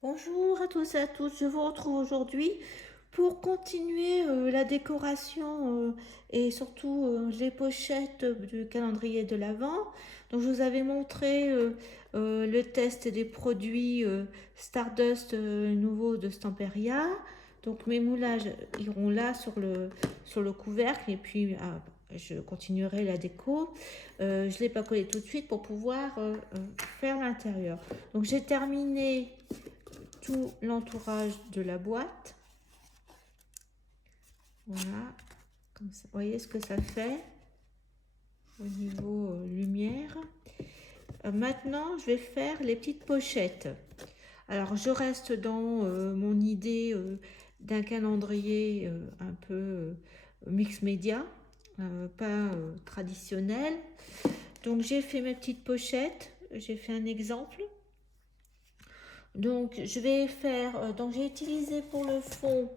Bonjour à tous et à toutes, je vous retrouve aujourd'hui pour continuer la décoration et surtout les pochettes du calendrier de l'Avent. Donc je vous avais montré le test des produits Stardust nouveaux de Stamperia. Donc mes moulages iront là sur le couvercle et puis je continuerai la déco. Je ne l'ai pas collé tout de suite pour pouvoir faire l'intérieur. Donc j'ai terminé tout l'entourage de la boîte. Voilà, comme ça. Vous voyez ce que ça fait au niveau lumière. Maintenant, je vais faire les petites pochettes. Alors, je reste dans mon idée d'un calendrier un peu mix média, pas traditionnel. Donc, j'ai fait mes petites pochettes. J'ai fait un exemple. Donc, je vais faire. Donc, j'ai utilisé pour le fond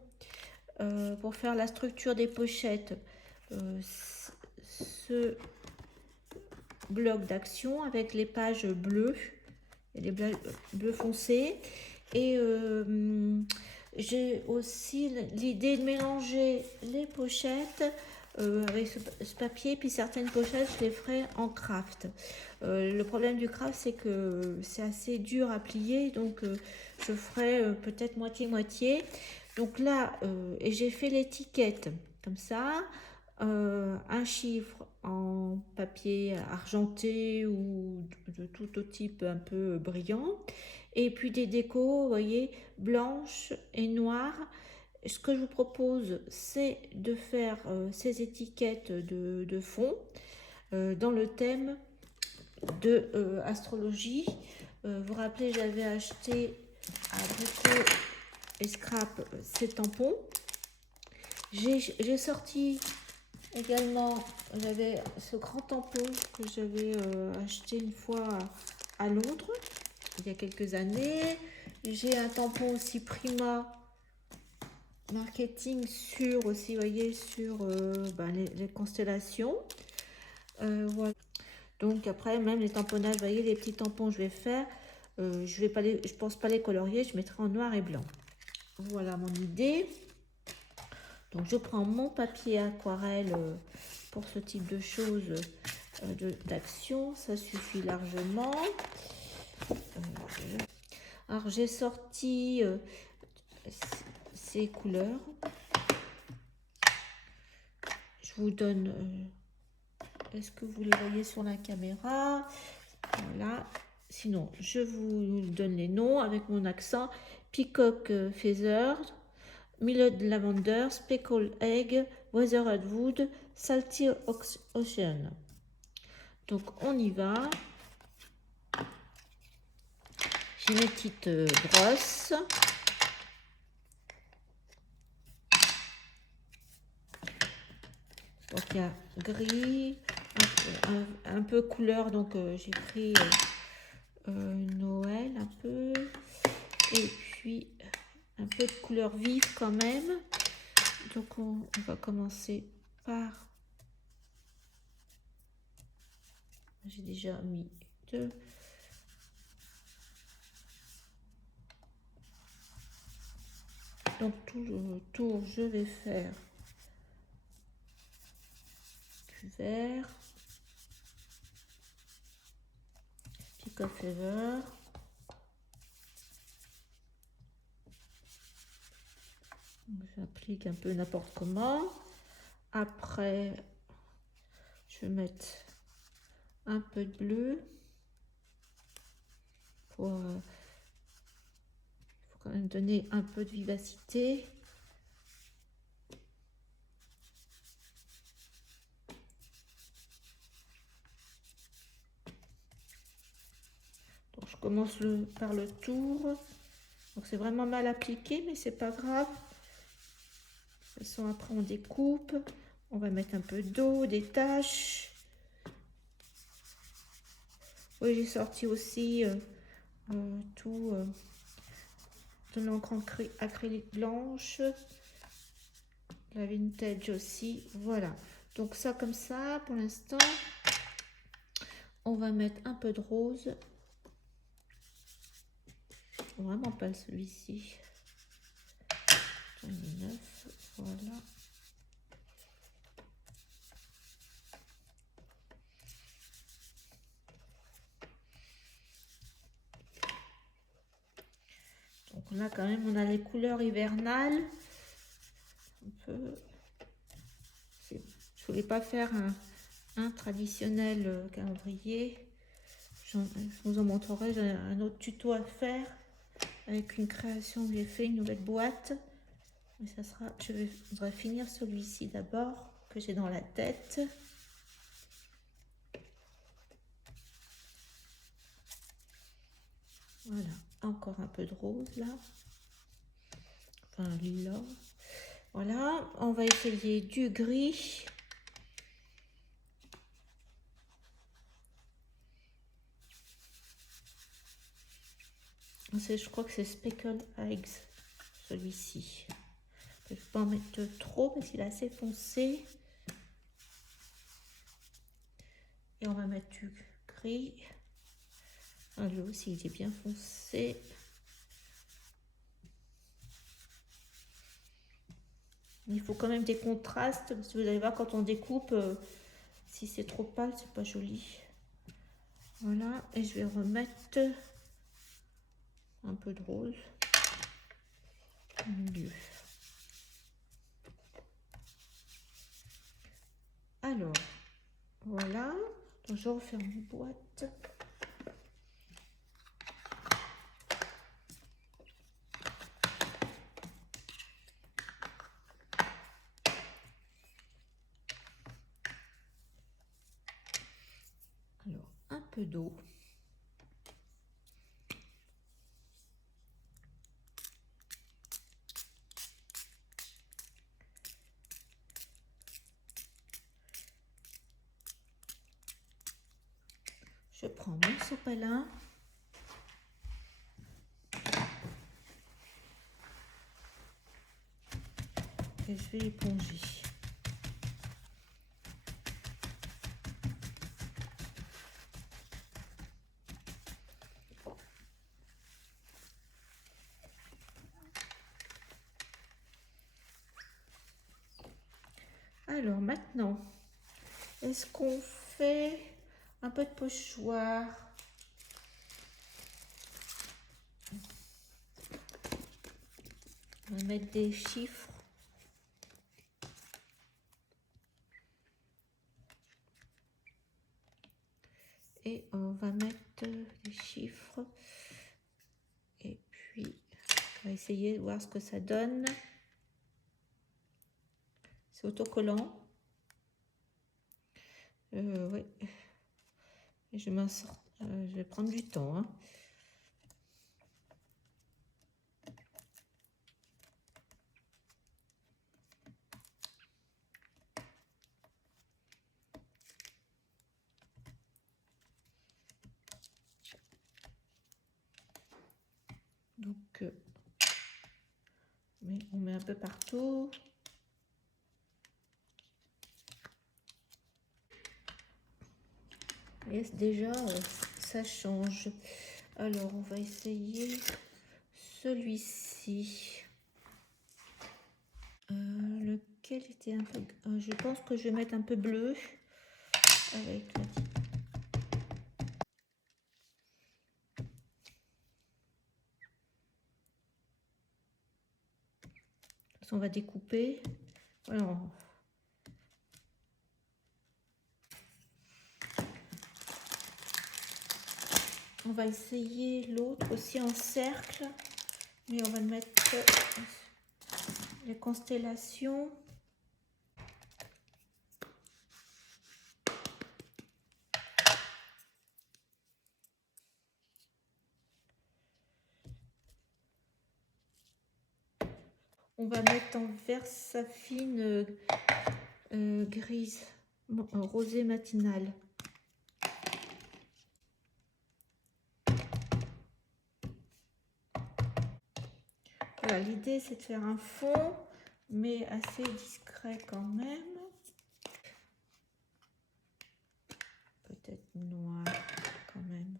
pour faire la structure des pochettes ce bloc d'action avec les pages bleues et les bleu foncé. Et j'ai aussi l'idée de mélanger les pochettes avec ce papier, puis certaines pochettes je les ferai en craft. Le problème du craft, c'est que c'est assez dur à plier, donc je ferai peut-être moitié-moitié. Donc là, et j'ai fait l'étiquette comme ça, un chiffre en papier argenté ou de tout type un peu brillant, et puis des décos, vous voyez, blanches et noires. Ce que je vous propose, c'est de faire ces étiquettes de fond dans le thème de astrologie. Vous vous rappelez, j'avais acheté à Brico et Scrap ces tampons. J'ai sorti également, j'avais ce grand tampon que j'avais acheté une fois à Londres, il y a quelques années. J'ai un tampon aussi Prima marketing sur aussi, vous voyez, sur les constellations. Voilà. Donc après, même les tamponnages, vous voyez, les petits tampons, je vais faire. Je pense pas les colorier, je mettrai en noir et blanc. Voilà mon idée. Donc je prends mon papier aquarelle pour ce type de choses d'action, ça suffit largement. Alors j'ai sorti ces couleurs. Je vous donne, est-ce que vous les voyez sur la caméra? Voilà. Sinon, je vous donne les noms avec mon accent. Peacock Feather, Milled Lavender, Speckled Egg, Weathered Wood, Salty Ocean. Donc on y va. J'ai mes petites brosses. Donc il y a gris, un peu couleur, donc j'ai pris Noël un peu, et puis un peu de couleur vive quand même. Donc on va commencer par, j'ai déjà mis deux. Donc tout le tour, je vais faire du vert, Peacock Feather. J'applique un peu n'importe comment. Après, je vais mettre un peu de bleu pour faut quand même donner un peu de vivacité. Donc je commence par le tour. Donc c'est vraiment mal appliqué, mais c'est pas grave. De toute façon, après on découpe. On va mettre un peu d'eau, des taches. Oui, j'ai sorti aussi tout de l'encre acrylique blanche. La vintage aussi. Voilà. Donc ça comme ça, pour l'instant. On va mettre un peu de rose. trouve vraiment pas celui-ci. 9, voilà. Donc là quand même on a les couleurs hivernales. Je voulais pas faire un traditionnel calendrier. Je vous en montrerai, j'ai un autre tuto à faire avec une création que j'ai fait, une nouvelle boîte. Mais ça sera, je voudrais finir celui-ci d'abord que j'ai dans la tête. Voilà, encore un peu de rose là, enfin lilas. Voilà, on va essayer du gris. Je crois que c'est Speckle Eggs, celui-ci. Je ne vais pas en mettre trop parce qu'il est assez foncé. Et on va mettre du gris. Ah, lui aussi, il est bien foncé. Il faut quand même des contrastes. Parce que vous allez voir quand on découpe, si c'est trop pâle, c'est pas joli. Voilà, et je vais remettre un peu de rose au milieu. Alors, voilà. Donc, je referme mes boîtes. Alors, un peu d'eau. Je prends mon sopalin. Et je vais éponger. Alors maintenant, est-ce qu'on fait un peu de pochoir? On va mettre des chiffres. Et on va mettre des chiffres. Et puis, on va essayer de voir ce que ça donne. C'est autocollant. Oui. Je m'en sors. Je vais prendre du temps. Hein. Donc, on met un peu partout. Et déjà, ça change. Alors, on va essayer celui-ci. Lequel était un peu... je pense que je vais mettre un peu bleu. Avec la... On va découper. Alors, on va essayer l'autre aussi en cercle, mais on va mettre les constellations. On va mettre en Versafine grise, rosée matinale. Voilà, l'idée c'est de faire un fond, mais assez discret quand même. Peut-être noir quand même.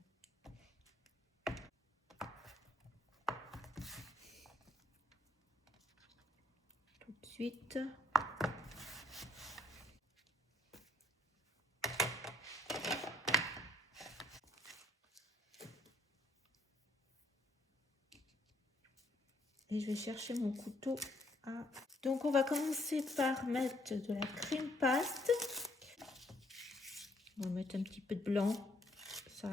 ensuite, et je vais chercher mon couteau à... Donc on va commencer par mettre de la crème paste. On va mettre un petit peu de blanc. Ça...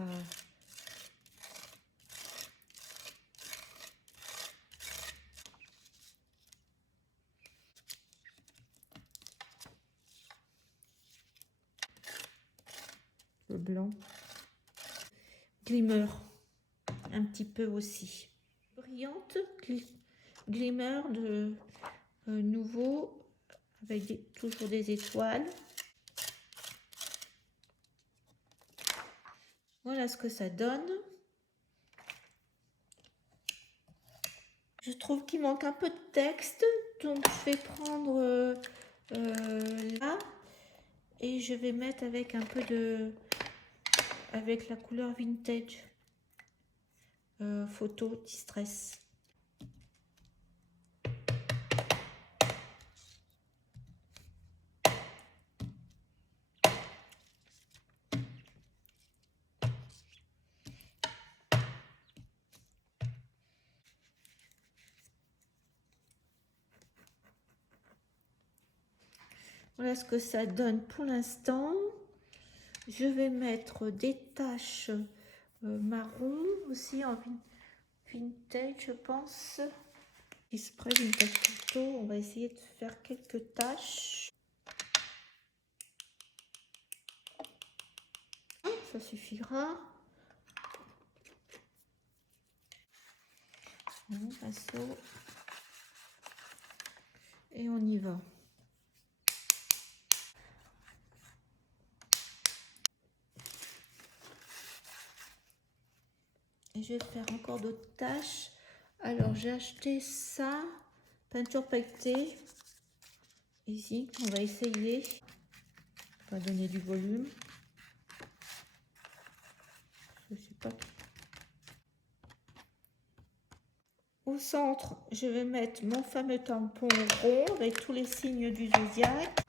Le blanc. Glimmer. Un petit peu aussi. Brillante. Glimmer de nouveau. Avec toujours des étoiles. Voilà ce que ça donne. Je trouve qu'il manque un peu de texte, donc je vais prendre là et je vais mettre avec un peu de, avec la couleur vintage photo distress. Voilà ce que ça donne pour l'instant. Je vais mettre des taches marron aussi en vintage, je pense. Spray vintage photo. On va essayer de faire quelques taches. Ça suffira. Bon, pinceau. Et on y va. Et je vais faire encore d'autres tâches. Alors j'ai acheté ça, peinture pailletée. Ici, on va essayer. On va donner du volume. Je sais pas. Au centre, je vais mettre mon fameux tampon rond avec tous les signes du zodiaque.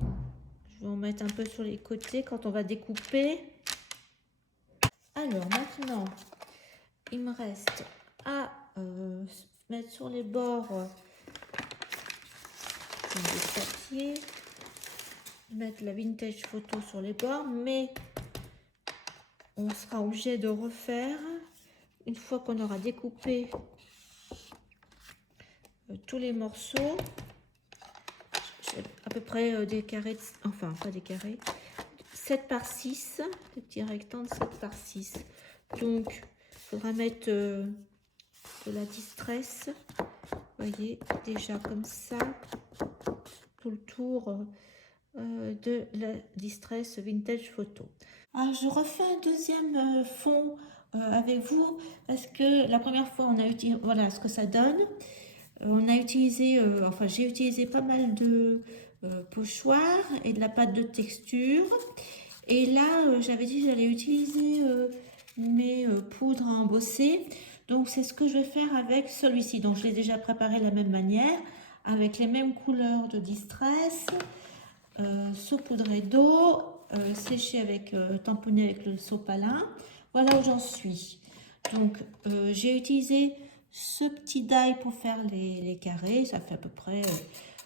Je vais en mettre un peu sur les côtés quand on va découper. Alors maintenant, il me reste à mettre sur les bords des papiers, mettre la vintage photo sur les bords, mais on sera obligé de refaire une fois qu'on aura découpé tous les morceaux. À peu près des carrés, enfin pas des carrés, 7 par 6, des petits rectangles 7 par 6. Donc il faudra mettre de la distress, vous voyez, déjà comme ça, tout le tour de la distress vintage photo. Alors je refais un deuxième fond avec vous parce que la première fois on a utilisé, voilà ce que ça donne. On a utilisé, enfin j'ai utilisé pas mal de pochoirs et de la pâte de texture. Et là, j'avais dit que j'allais utiliser mes poudres à embosser. Donc c'est ce que je vais faire avec celui-ci. Donc je l'ai déjà préparé de la même manière, avec les mêmes couleurs de distress, saupoudré d'eau, séché avec, tamponné avec le sopalin. Voilà où j'en suis. Donc j'ai utilisé ce petit die pour faire les carrés. Ça fait à peu près,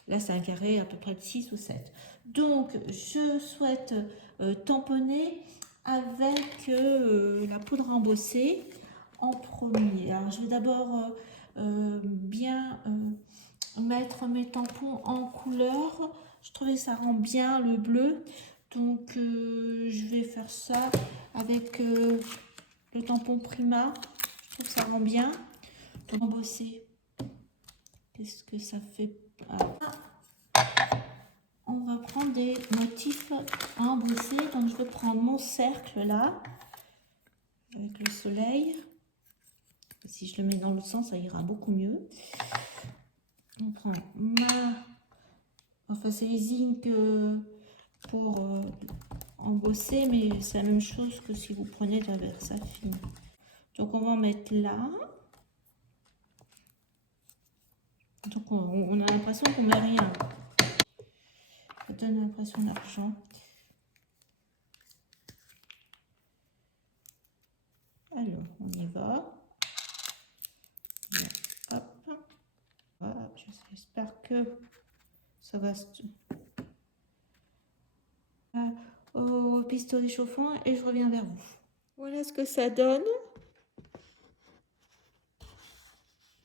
là c'est un carré à peu près de 6 ou 7. Donc je souhaite tamponner avec la poudre embossée en premier. Alors je vais d'abord bien mettre mes tampons en couleur. Je trouvais que ça rend bien le bleu, donc je vais faire ça avec le tampon Prima. Je trouve que ça rend bien. Donc embosser, qu'est-ce que ça fait? Alors, on va prendre des motifs à embosser. Donc je vais prendre mon cercle là avec le soleil. Si je le mets dans le sens, ça ira beaucoup mieux. On prend ma... Enfin, c'est les inks pour embosser, mais c'est la même chose que si vous prenez de la Versafine. Donc, on va en mettre là. on a l'impression qu'on n'a rien. Ça donne l'impression d'argent. Alors, on y va. Hop. Voilà, j'espère que ça va au pistolet chauffant et je reviens vers vous. Voilà ce que ça donne.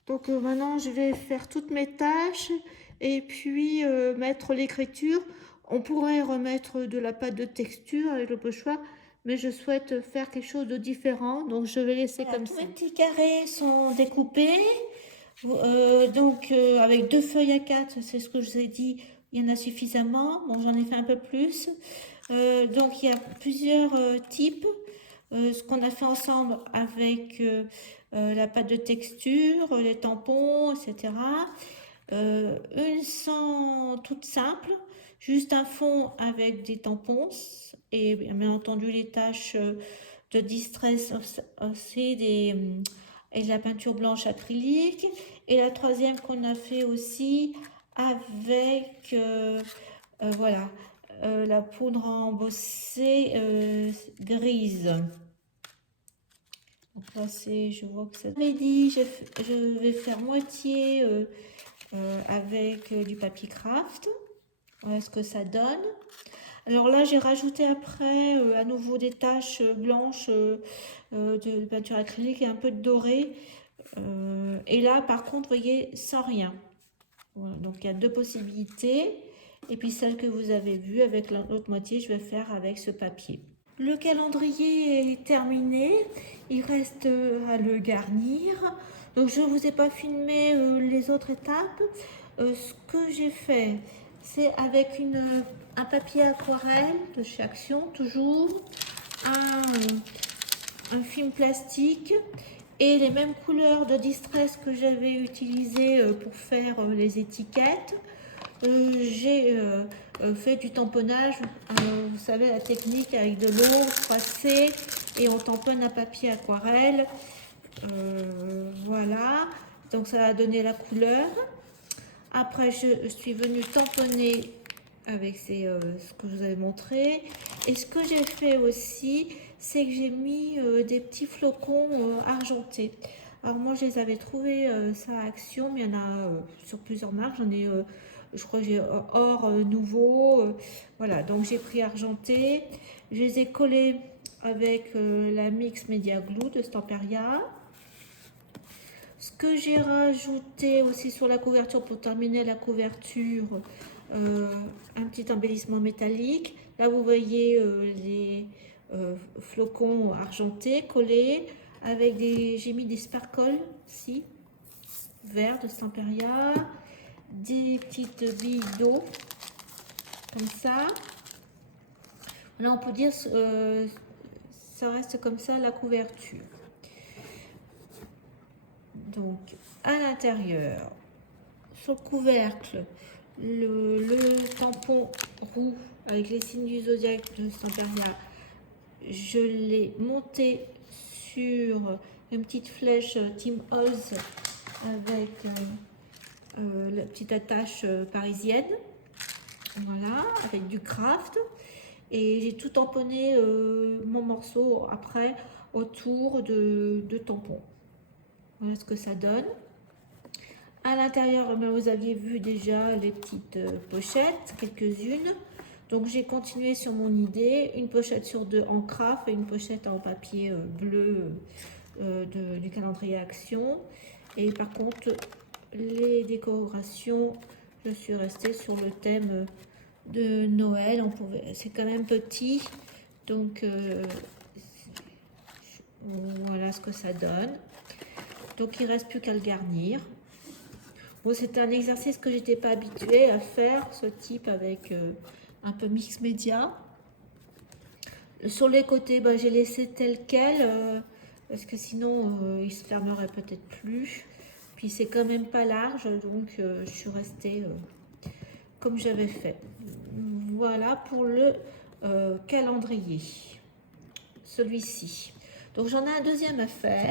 Donc maintenant, je vais faire toutes mes tâches et puis mettre l'écriture. On pourrait remettre de la pâte de texture avec le pochoir, mais je souhaite faire quelque chose de différent, donc je vais laisser comme ça. Tous mes petits carrés sont découpés, avec 2 feuilles A4, c'est ce que je vous ai dit, il y en a suffisamment. Bon, j'en ai fait un peu plus. Donc il y a plusieurs types. Ce qu'on a fait ensemble avec la pâte de texture, les tampons, etc. Une toute simple, juste un fond avec des tampons et bien entendu les taches de distress aussi et de la peinture blanche acrylique. Et la troisième qu'on a fait aussi avec voilà, la poudre embossée grise. Donc là, je vois que ça... J'avais dit, je vais faire moitié avec du papier craft. Voilà ce que ça donne. Alors là, j'ai rajouté après à nouveau des taches blanches de peinture acrylique et un peu de doré. Et là, par contre, vous voyez, sans rien. Voilà, donc il y a 2 possibilités. Et puis celle que vous avez vue avec l'autre moitié, je vais faire avec ce papier. Le calendrier est terminé, il reste à le garnir. Donc je ne vous ai pas filmé les autres étapes. Ce que j'ai fait, c'est avec un papier aquarelle de chez Action, toujours, un film plastique et les mêmes couleurs de distress que j'avais utilisées pour faire les étiquettes. J'ai fait du tamponnage, vous savez la technique avec de l'eau froissée et on tamponne un papier aquarelle. Voilà, donc ça a donné la couleur. Après je suis venue tamponner avec ce que je vous avais montré. Et ce que j'ai fait aussi, c'est que j'ai mis des petits flocons argentés. Alors moi je les avais trouvés ça à Action, mais il y en a sur plusieurs marques. J'en ai je crois que j'ai or nouveau, voilà, donc j'ai pris argenté, je les ai collés avec la Mix Media Glue de Stamperia. Ce que j'ai rajouté aussi sur la couverture pour terminer la couverture, un petit embellissement métallique. Là vous voyez les flocons argentés collés avec j'ai mis des sparkles ici, verts de Stamperia. Des petites billes d'eau comme ça. Là on peut dire ça reste comme ça la couverture. Donc à l'intérieur, sur le couvercle, le tampon roux avec les signes du zodiaque de Stamperia, je l'ai monté sur une petite flèche Tim Holtz avec la petite attache parisienne, voilà, avec du craft, et j'ai tout tamponné mon morceau après autour de tampons. Voilà ce que ça donne. À l'intérieur, vous aviez vu déjà les petites pochettes, quelques-unes. Donc j'ai continué sur mon idée, une pochette sur 2 en craft et une pochette en papier bleu du calendrier Action. Et par contre, les décorations, je suis restée sur le thème de Noël. C'est quand même petit, donc voilà ce que ça donne. Donc il ne reste plus qu'à le garnir. Bon, c'était un exercice que j'étais pas habituée à faire, ce type avec un peu mix média. Sur les côtés, j'ai laissé tel quel parce que sinon il se fermerait peut-être plus. Puis c'est quand même pas large, donc je suis restée comme j'avais fait. Voilà pour le calendrier, celui-ci. Donc j'en ai un deuxième à faire.